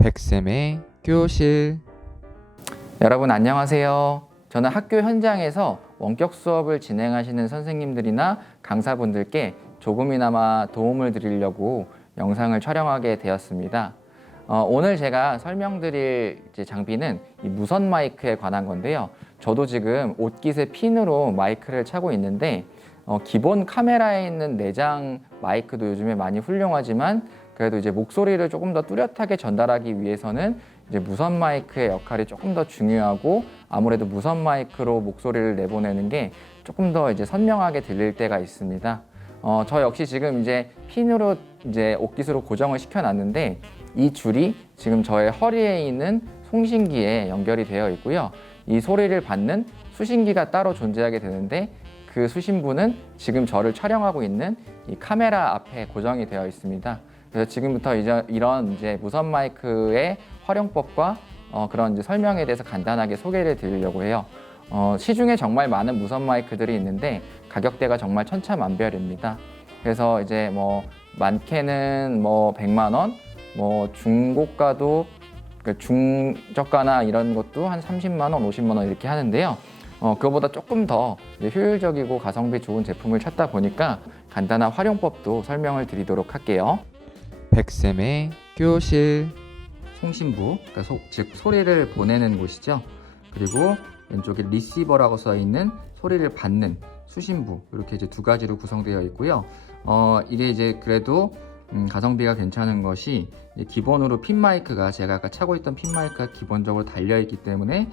백쌤의 교실. 여러분 안녕하세요. 저는 학교 현장에서 원격 수업을 진행하시는 선생님들이나 강사분들께 조금이나마 도움을 드리려고 영상을 촬영하게 되었습니다. 오늘 제가 설명드릴 장비는 이 무선 마이크에 관한 건데요. 저도 지금 옷깃에 핀으로 마이크를 차고 있는데 기본 카메라에 있는 내장 마이크도 요즘에 많이 훌륭하지만 그래도 이제 목소리를 조금 더 뚜렷하게 전달하기 위해서는 이제 무선 마이크의 역할이 조금 더 중요하고, 아무래도 무선 마이크로 목소리를 내보내는 게 조금 더 이제 선명하게 들릴 때가 있습니다. 저 역시 지금 이제 핀으로 이제 옷깃으로 고정을 시켜놨는데, 이 줄이 지금 저의 허리에 있는 송신기에 연결이 되어 있고요. 이 소리를 받는 수신기가 따로 존재하게 되는데, 그 수신부는 지금 저를 촬영하고 있는 이 카메라 앞에 고정이 되어 있습니다. 그래서 지금부터 이런 무선 마이크의 활용법과 그런 설명에 대해서 간단하게 소개를 드리려고 해요. 시중에 정말 많은 무선 마이크들이 있는데 가격대가 정말 천차만별입니다. 그래서 이제 많게는 100만 원, 중고가도 중저가나 이런 것도 한 30만 원, 50만 원 이렇게 하는데요. 그거보다 조금 더 효율적이고 가성비 좋은 제품을 찾다 보니까 간단한 활용법도 설명을 드리도록 할게요. 백쌤의 교실. 송신부, 그러니까 즉 소리를 보내는 곳이죠. 그리고 왼쪽에 리시버라고 써 있는 소리를 받는 수신부, 이렇게 이제 두 가지로 구성되어 있고요. 이게 이제 그래도 가성비가 괜찮은 것이 기본으로 핀 마이크가, 제가 아까 차고 있던 핀 마이크가 기본적으로 달려 있기 때문에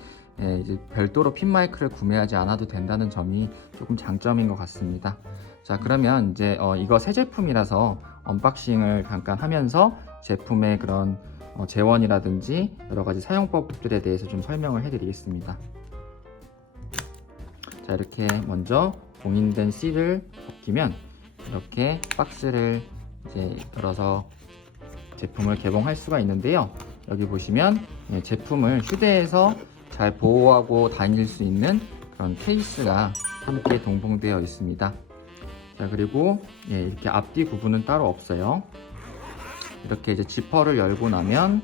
이제 별도로 핀 마이크를 구매하지 않아도 된다는 점이 조금 장점인 것 같습니다. 자, 그러면 이제 이거 새 제품이라서 언박싱을 잠깐 하면서 제품의 그런 재원이라든지 여러 가지 사용법들에 대해서 좀 설명을 해드리겠습니다. 자, 이렇게 먼저 봉인된 실을 벗기면 이렇게 박스를 이제 열어서 제품을 개봉할 수가 있는데요. 여기 보시면 제품을 휴대해서 잘 보호하고 다닐 수 있는 그런 케이스가 함께 동봉되어 있습니다. 자, 그리고 이렇게 앞뒤 구분은 따로 없어요. 이렇게 이제 지퍼를 열고 나면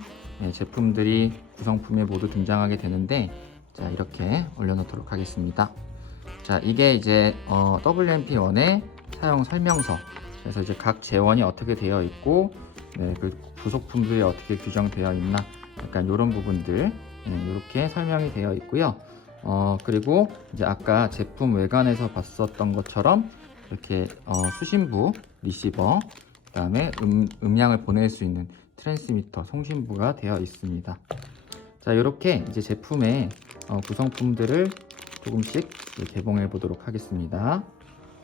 제품들이 구성품에 모두 등장하게 되는데, 자, 이렇게 올려놓도록 하겠습니다. 자, 이게 이제 WMP1의 사용 설명서. 그래서 이제 각 재원이 어떻게 되어 있고, 그 부속품들이 어떻게 규정되어 있나, 약간 이런 부분들 이렇게 설명이 되어 있고요. 그리고 이제 아까 제품 외관에서 봤었던 것처럼 이렇게 수신부, 리시버, 그 다음에 음량을 보낼 수 있는 트랜스미터, 송신부가 되어 있습니다. 자, 이렇게 이제 제품의 구성품들을 조금씩 개봉해 보도록 하겠습니다.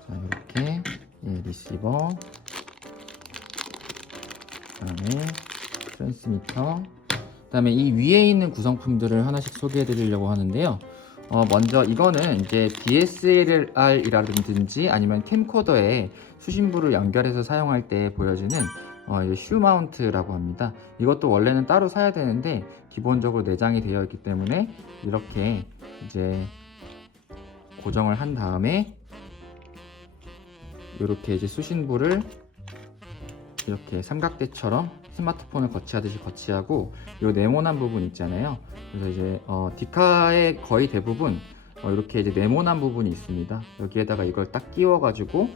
자, 이렇게 리시버, 그 다음에 트랜스미터, 그 다음에 이 위에 있는 구성품들을 하나씩 소개해 드리려고 하는데요. 먼저 이거는 이제 DSLR이라든지 아니면 캠코더에 수신부를 연결해서 사용할 때 보여지는 슈 마운트라고 합니다. 이것도 원래는 따로 사야 되는데 기본적으로 내장이 되어 있기 때문에 이렇게 이제 고정을 한 다음에 이렇게 이제 수신부를 이렇게 삼각대처럼 스마트폰을 거치하듯이 거치하고, 이 네모난 부분 있잖아요. 그래서 이제 디카의 거의 대부분 이렇게 이제 네모난 부분이 있습니다. 여기에다가 이걸 딱 끼워 가지고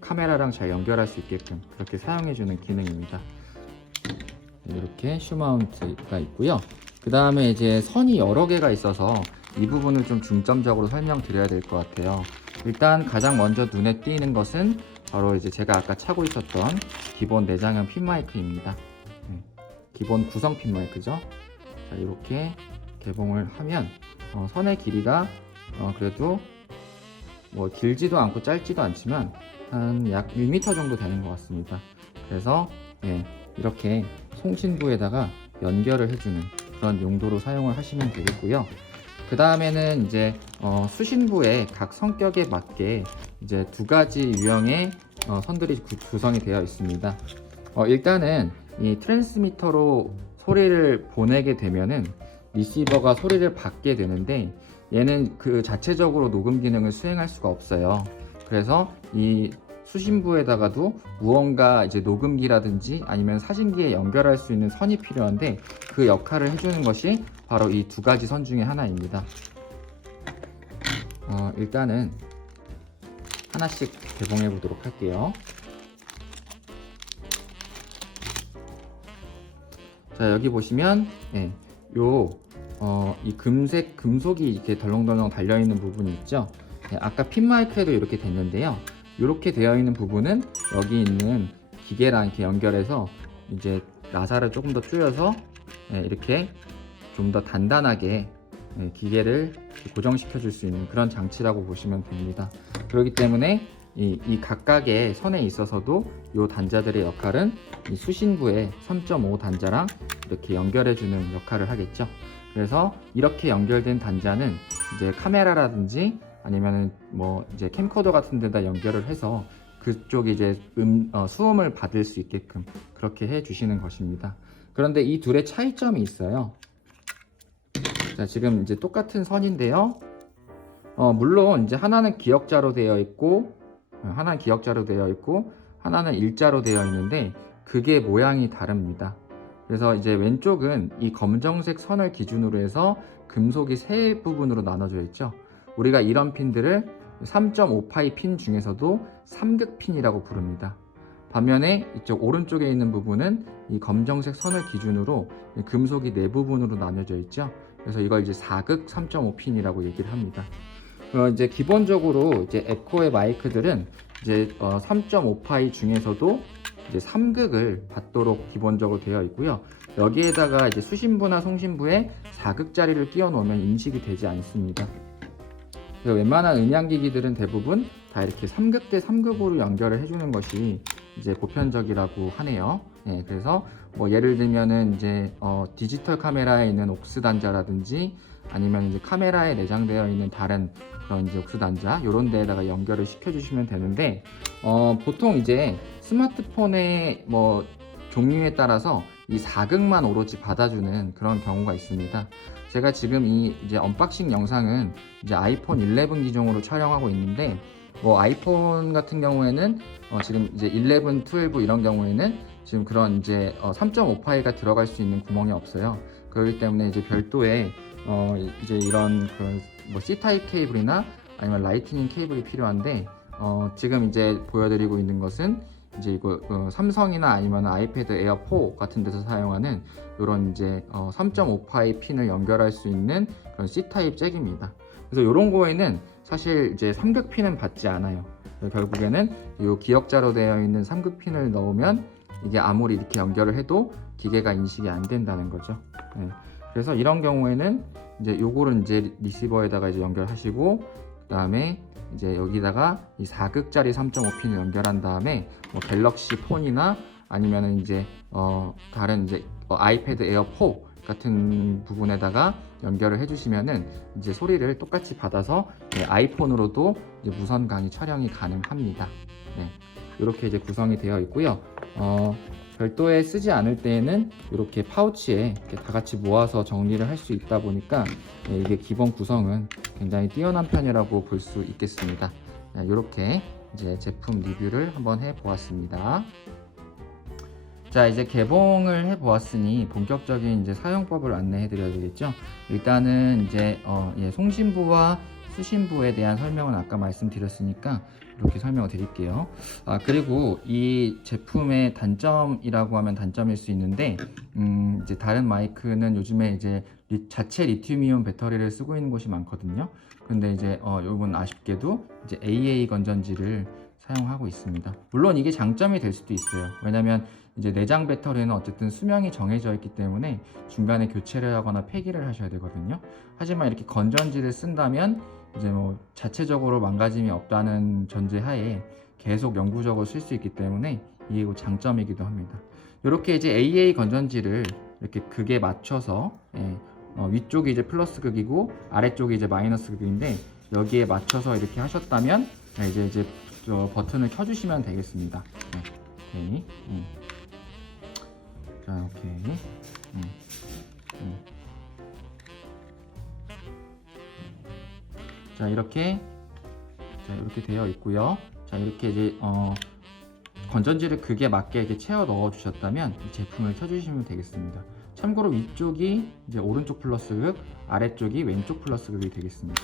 카메라랑 잘 연결할 수 있게끔 그렇게 사용해 주는 기능입니다. 이렇게 슈 마운트가 있고요. 그 다음에 이제 선이 여러 개가 있어서 이 부분을 좀 중점적으로 설명드려야 될 것 같아요. 일단 가장 먼저 눈에 띄는 것은 바로 이제 제가 아까 차고 있었던 기본 내장형 핀 마이크입니다. 기본 구성 핀 마이크죠. 자, 이렇게 개봉을 하면 선의 길이가 그래도 길지도 않고 짧지도 않지만 한 약 1m 정도 되는 것 같습니다. 그래서 이렇게 송신부에다가 연결을 해주는 그런 용도로 사용을 하시면 되겠고요. 그 다음에는 이제 수신부의 각 성격에 맞게 이제 두 가지 유형의 선들이 구성이 되어 있습니다. 일단은 이 트랜스미터로 소리를 보내게 되면은 리시버가 소리를 받게 되는데, 얘는 그 자체적으로 녹음 기능을 수행할 수가 없어요. 그래서 이 수신부에다가도 무언가 이제 녹음기라든지 아니면 사진기에 연결할 수 있는 선이 필요한데, 그 역할을 해주는 것이 바로 이 두 가지 선 중에 하나입니다. 일단은 하나씩 개봉해 보도록 할게요. 자, 여기 보시면 이 금속이 이렇게 덜렁덜렁 달려 있는 부분이 있죠. 아까 핀 마이크에도 이렇게 됐는데요. 이렇게 되어 있는 부분은 여기 있는 기계랑 이렇게 연결해서 이제 나사를 조금 더 줄여서 이렇게 좀 더 단단하게 기계를 고정시켜 줄 수 있는 그런 장치라고 보시면 됩니다. 그렇기 때문에 이 각각의 선에 있어서도 이 단자들의 역할은 이 수신부의 3.5 단자랑 이렇게 연결해 주는 역할을 하겠죠. 그래서 이렇게 연결된 단자는 이제 카메라라든지 아니면은 뭐 이제 캠코더 같은 데다 연결을 해서 그쪽이 이제 수음을 받을 수 있게끔 그렇게 해 주시는 것입니다. 그런데 이 둘의 차이점이 있어요. 자, 지금 이제 똑같은 선인데요. 물론 이제 하나는 기역자로 되어 있고 하나는 일자로 되어 있는데 그게 모양이 다릅니다. 그래서 이제 왼쪽은 이 검정색 선을 기준으로 해서 금속이 세 부분으로 나눠져 있죠. 우리가 이런 핀들을 3.5파이 핀 중에서도 삼극 핀이라고 부릅니다. 반면에 이쪽 오른쪽에 있는 부분은 이 검정색 선을 기준으로 금속이 네 부분으로 나눠져 있죠. 그래서 이걸 이제 4극 3.5 핀이라고 얘기를 합니다. 이제 기본적으로 이제 에코의 마이크들은 이제 3.5파이 중에서도 이제 3극을 받도록 기본적으로 되어 있고요. 여기에다가 이제 수신부나 송신부에 4극짜리를 끼워 놓으면 인식이 되지 않습니다. 그래서 웬만한 음향기기들은 대부분 다 이렇게 3극 대 3극으로 연결을 해주는 것이 이제 보편적이라고 하네요. 그래서 뭐 예를 들면은 이제 디지털 카메라에 있는 옥스 단자라든지 아니면 이제 카메라에 내장되어 있는 다른 그런 이제 옥스 단자 이런 데에다가 연결을 시켜주시면 되는데 보통 이제 스마트폰의 뭐 종류에 따라서 이 4극만 오로지 받아주는 그런 경우가 있습니다. 제가 지금 이 이제 언박싱 영상은 이제 아이폰 11 기종으로 촬영하고 있는데 뭐 아이폰 같은 경우에는 지금 이제 11, 12 이런 경우에는 지금 그런 이제 3.5파이가 들어갈 수 있는 구멍이 없어요. 그렇기 때문에 이제 별도의 이제 이런 그런 뭐 C 타입 케이블이나 아니면 라이트닝 케이블이 필요한데 지금 이제 보여드리고 있는 것은 이제 이거 삼성이나 아니면 아이패드 에어 4 같은 데서 사용하는 이런 이제 3.5파이 핀을 연결할 수 있는 그런 C 타입 잭입니다. 그래서 이런 거에는 사실 이제 3극 핀은 받지 않아요. 결국에는 이 기역자로 되어 있는 3극 핀을 넣으면 이게 아무리 이렇게 연결을 해도 기계가 인식이 안 된다는 거죠. 그래서 이런 경우에는 이제 요거를 이제 리시버에다가 이제 연결하시고 그 다음에 이제 여기다가 이 4극짜리 3.5핀을 연결한 다음에 뭐 갤럭시 폰이나 아니면은 이제 다른 이제 아이패드 에어 4 같은 부분에다가 연결을 해주시면은 이제 소리를 똑같이 받아서 아이폰으로도 이제 무선 강의 촬영이 가능합니다. 이렇게 이제 구성이 되어 있고요. 별도에 쓰지 않을 때에는 이렇게 파우치에 이렇게 다 같이 모아서 정리를 할 수 있다 보니까 이게 기본 구성은 굉장히 뛰어난 편이라고 볼 수 있겠습니다. 이렇게 이제 제품 리뷰를 한번 해 보았습니다. 자, 이제 개봉을 해 보았으니 본격적인 이제 사용법을 안내해 드려야 되겠죠. 일단은 이제 송신부와 수신부에 대한 설명은 아까 말씀드렸으니까 이렇게 설명을 드릴게요. 그리고 이 제품의 단점이라고 하면 단점일 수 있는데 이제 다른 마이크는 요즘에 이제 자체 리튬이온 배터리를 쓰고 있는 곳이 많거든요. 근데 이제 요건 아쉽게도 이제 AA 건전지를 사용하고 있습니다. 물론 이게 장점이 될 수도 있어요. 왜냐면 이제 내장 배터리는 어쨌든 수명이 정해져 있기 때문에 중간에 교체를 하거나 폐기를 하셔야 되거든요. 하지만 이렇게 건전지를 쓴다면 이제 뭐 자체적으로 망가짐이 없다는 전제하에 계속 영구적으로 쓸 수 있기 때문에 이게 장점이기도 합니다. 이렇게 이제 AA 건전지를 이렇게 극에 맞춰서 위쪽이 이제 플러스 극이고 아래쪽이 이제 마이너스 극인데 여기에 맞춰서 이렇게 하셨다면 이제 저 버튼을 켜주시면 되겠습니다. 오케이. 자, 오케이. 자, 이렇게 되어 있고요. 자, 이렇게 이제 건전지를 극에 맞게 이렇게 채워 넣어 주셨다면 이 제품을 켜주시면 되겠습니다. 참고로 위쪽이 이제 오른쪽 플러스 극, 아래쪽이 왼쪽 플러스 극이 되겠습니다.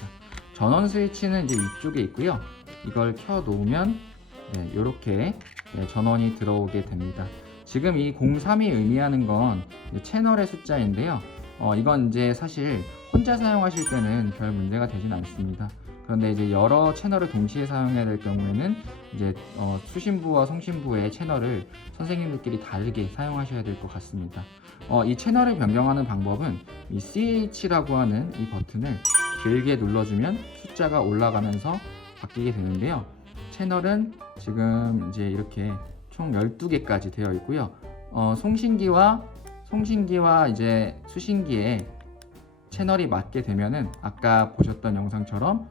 전원 스위치는 이제 위쪽에 있고요. 이걸 켜 놓으면 이렇게 전원이 들어오게 됩니다. 지금 이 03이 의미하는 건 채널의 숫자인데요. 이건 이제 사실 혼자 사용하실 때는 별 문제가 되진 않습니다. 그런데 이제 여러 채널을 동시에 사용해야 될 경우에는 이제 수신부와 송신부의 채널을 선생님들끼리 다르게 사용하셔야 될 것 같습니다. 이 채널을 변경하는 방법은 이 CH라고 하는 이 버튼을 길게 눌러주면 숫자가 올라가면서 바뀌게 되는데요. 채널은 지금 이제 이렇게 총 12개까지 되어 있고요. 송신기와 이제 수신기에 채널이 맞게 되면은 아까 보셨던 영상처럼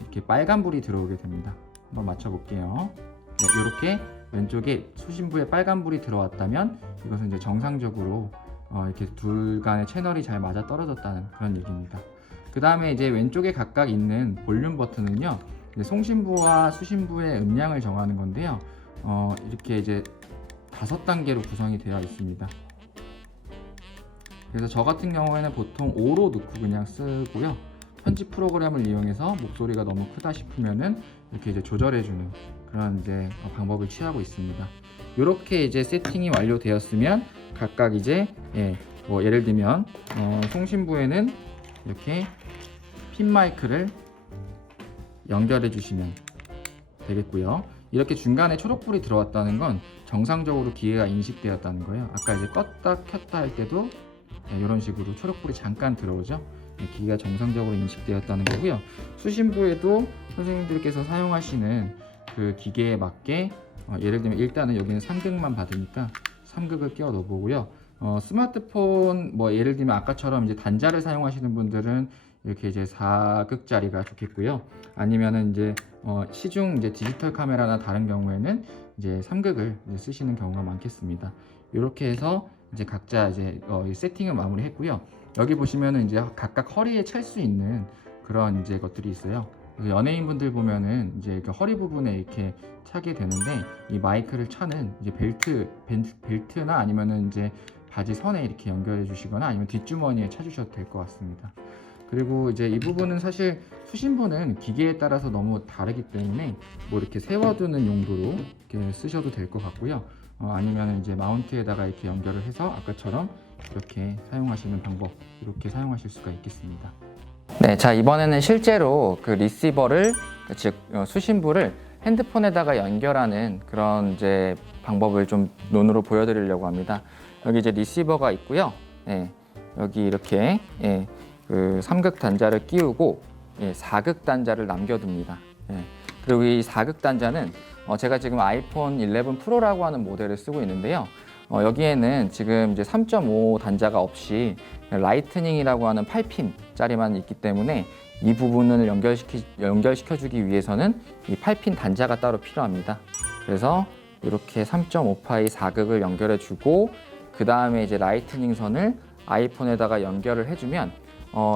이렇게 빨간불이 들어오게 됩니다. 한번 맞춰 볼게요. 이렇게 왼쪽에 수신부에 빨간불이 들어왔다면 이것은 이제 정상적으로 이렇게 둘 간의 채널이 잘 맞아 떨어졌다는 그런 얘기입니다. 그 다음에 이제 왼쪽에 각각 있는 볼륨 버튼은요, 송신부와 수신부의 음량을 정하는 건데요. 이렇게 이제 5단계로 구성이 되어 있습니다. 그래서 저 같은 경우에는 보통 5로 넣고 그냥 쓰고요. 편집 프로그램을 이용해서 목소리가 너무 크다 싶으면은 이렇게 이제 조절해주는 그런 이제 방법을 취하고 있습니다. 이렇게 이제 세팅이 완료되었으면 각각 이제 예를 들면 송신부에는 이렇게 핀 마이크를 연결해 주시면 되겠고요. 이렇게 중간에 초록불이 들어왔다는 건 정상적으로 기계가 인식되었다는 거예요. 아까 이제 껐다 켰다 할 때도 이런 식으로 초록불이 잠깐 들어오죠. 기계가 정상적으로 인식되었다는 거고요. 수신부에도 선생님들께서 사용하시는 그 기계에 맞게 예를 들면 일단은 여기는 3극만 받으니까 3극을 끼워 넣어 보고요. 스마트폰 뭐 예를 들면 아까처럼 이제 단자를 사용하시는 분들은 이렇게 이제 4극짜리가 좋겠고요. 아니면은 이제 시중 이제 디지털 카메라나 다른 경우에는 이제 3극을 이제 쓰시는 경우가 많겠습니다. 이렇게 해서 이제 각자 이제 세팅을 마무리했고요. 여기 보시면은 이제 각각 허리에 찰 수 있는 그런 이제 것들이 있어요. 그래서 연예인분들 보면은 이제 이렇게 허리 부분에 이렇게 차게 되는데 이 마이크를 차는 이제 벨트나 아니면은 이제 바지 선에 이렇게 연결해 주시거나 아니면 뒷주머니에 차주셔도 될 것 같습니다. 그리고 이제 이 부분은 사실 수신부는 기계에 따라서 너무 다르기 때문에 뭐 이렇게 세워두는 용도로 이렇게 쓰셔도 될 것 같고요. 아니면 이제 마운트에다가 이렇게 연결을 해서 아까처럼 이렇게 사용하시는 방법, 이렇게 사용하실 수가 있겠습니다. 네, 자 이번에는 실제로 그 리시버를 즉 수신부를 핸드폰에다가 연결하는 그런 이제 방법을 좀 논으로 보여드리려고 합니다. 여기 이제 리시버가 있고요. 여기 이렇게 그 3극 단자를 끼우고 4극 단자를 남겨둡니다. 그리고 이 4극 단자는 제가 지금 아이폰 11 프로라고 하는 모델을 쓰고 있는데요. 여기에는 지금 이제 3.5 단자가 없이 라이트닝이라고 하는 8핀짜리만 있기 때문에 이 부분을 연결시켜주기 위해서는 이 8핀 단자가 따로 필요합니다. 그래서 이렇게 3.5파이 4극을 연결해주고 그 다음에 이제 라이트닝 선을 아이폰에다가 연결을 해주면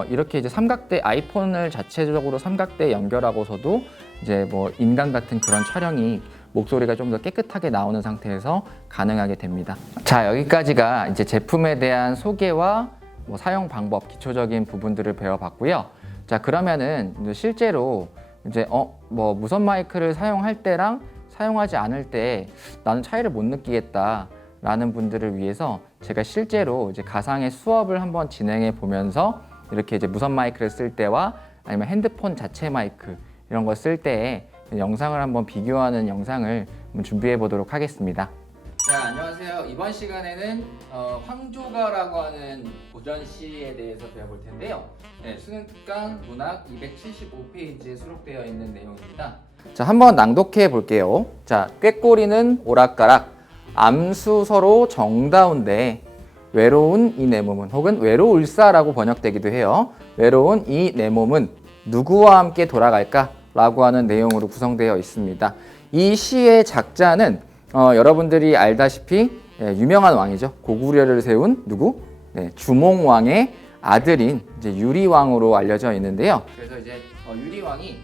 이렇게 이제 삼각대 아이폰을 자체적으로 삼각대에 연결하고서도 이제 뭐 인간 같은 그런 촬영이 목소리가 좀 더 깨끗하게 나오는 상태에서 가능하게 됩니다. 자, 여기까지가 이제 제품에 대한 소개와 뭐 사용 방법, 기초적인 부분들을 배워봤고요. 자, 그러면은 이제 실제로 이제 뭐 무선 마이크를 사용할 때랑 사용하지 않을 때 나는 차이를 못 느끼겠다 라는 분들을 위해서 제가 실제로 이제 가상의 수업을 한번 진행해 보면서 이렇게 이제 무선 마이크를 쓸 때와 아니면 핸드폰 자체 마이크 이런 거 쓸 때의 영상을 한번 비교하는 영상을 한번 준비해 보도록 하겠습니다. 자, 안녕하세요. 이번 시간에는 황조가라고 하는 고전시에 대해서 배워볼 텐데요. 수능 특강 문학 275페이지에 수록되어 있는 내용입니다. 자, 한번 낭독해 볼게요. 자, 꾀꼬리는 오락가락, 암수서로 정다운데 외로운 이 내 몸은, 혹은 외로울사라고 번역되기도 해요. 외로운 이 내 몸은 누구와 함께 돌아갈까? 라고 하는 내용으로 구성되어 있습니다. 이 시의 작자는 여러분들이 알다시피 유명한 왕이죠. 고구려를 세운 누구? 주몽왕의 아들인 이제 유리왕으로 알려져 있는데요. 그래서 이제 유리왕이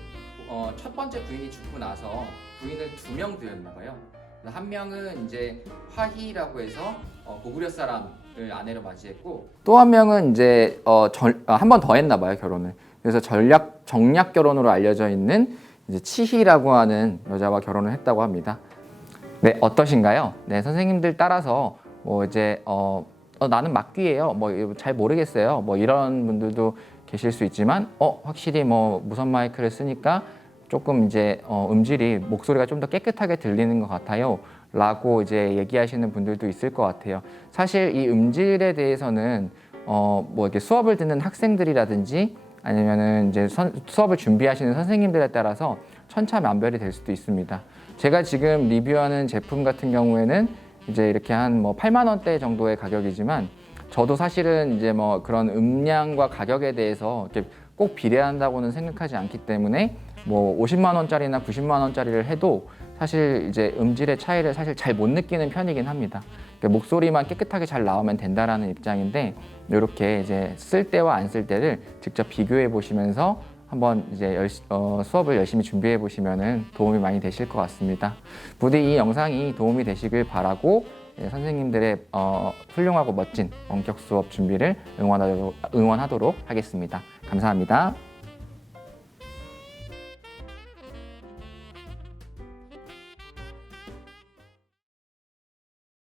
첫 번째 부인이 죽고 나서 부인을 2명 두었나 봐요. 한 명은 이제 화희라고 해서 고구려 사람 아내로 맞이했고 또 한 명은 이제 한 번 더 했나 봐요, 결혼을. 그래서 정략 결혼으로 알려져 있는 이제 치희라고 하는 여자와 결혼을 했다고 합니다. 네, 어떠신가요? 네, 선생님들 따라서 뭐 이제 나는 막귀예요. 뭐 잘 모르겠어요. 뭐 이런 분들도 계실 수 있지만 확실히 뭐 무선 마이크를 쓰니까 조금 이제 음질이 목소리가 좀 더 깨끗하게 들리는 것 같아요. 라고 이제 얘기하시는 분들도 있을 것 같아요. 사실 이 음질에 대해서는 뭐 이렇게 수업을 듣는 학생들이라든지 아니면은 이제 수업을 준비하시는 선생님들에 따라서 천차만별이 될 수도 있습니다. 제가 지금 리뷰하는 제품 같은 경우에는 이제 이렇게 한 뭐 8만 원대 정도의 가격이지만 저도 사실은 이제 뭐 그런 음량과 가격에 대해서 이렇게 꼭 비례한다고는 생각하지 않기 때문에 뭐 50만 원짜리나 90만 원짜리를 해도 사실 이제 음질의 차이를 사실 잘 못 느끼는 편이긴 합니다. 그러니까 목소리만 깨끗하게 잘 나오면 된다라는 입장인데 이렇게 이제 쓸 때와 안 쓸 때를 직접 비교해 보시면서 한번 이제 수업을 열심히 준비해 보시면은 도움이 많이 되실 것 같습니다. 부디 이 영상이 도움이 되시길 바라고 선생님들의 훌륭하고 멋진 원격 수업 준비를 응원하도록 하겠습니다. 감사합니다.